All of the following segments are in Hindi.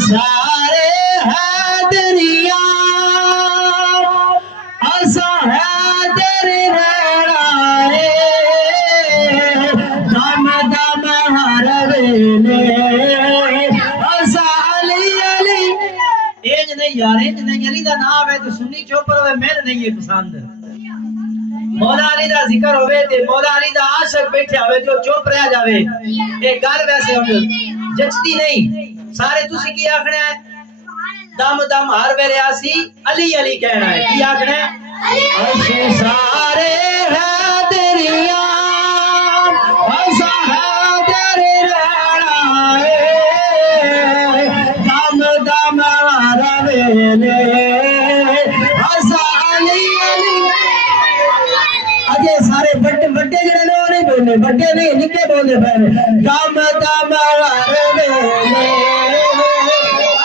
सारे हैदरिया असा हैदर रहना दम दम हर वेले असा अली अली। इंज नहीं यार, इंज नहीं। अली दा नाम है तो सुन्नी चुप रहे, मैंने नहीं ये पसंद। मौला अली दा जिक्र होवे ते मौला अली दा आशिक बैठे होवे जो चुप रह जावे, ये गल वैसे हम जचदी नहीं। सारे तुसी की आखना है? दम दम हर वेले आसी अली अली कहना है। की आखना है? असे सारे हैदरिया असा हैदर रहना दम दम हर वेले असा अली अली। अजे सारे बड़े बड़े जड़े लोग नहीं बोले, बड़े नहीं निके बोले फिर दम दम हर वेले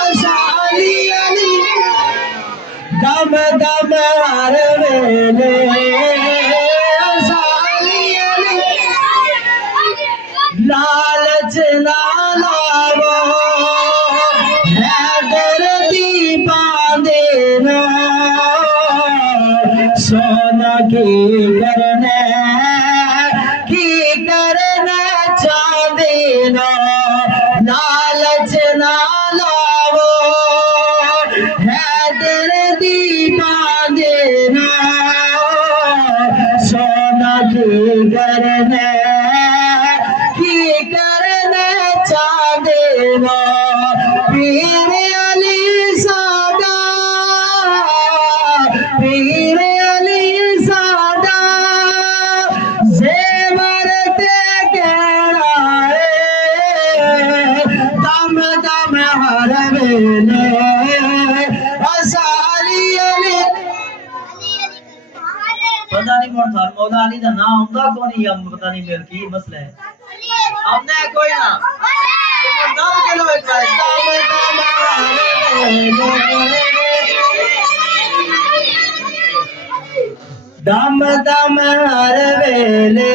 असा अली अली दम दम हर वेले असा अली अली। लालच ना लावो हैदर दी बांधे ना सोना की करने चाहते ना। लालच ना लावो हैदर दी बांधे ना सोना की करने चाहते ना। पीर अली सादा पीर अली सादा जेवर ते कहना दम दम हर वेले असा अली अली। पता नहीं कौन था मौला अली दा नाम आंदा कौन ही, हम पता नहीं मेरे की मसला है। हमने कोई ना नाम चलो एक बार दम दम हर वेले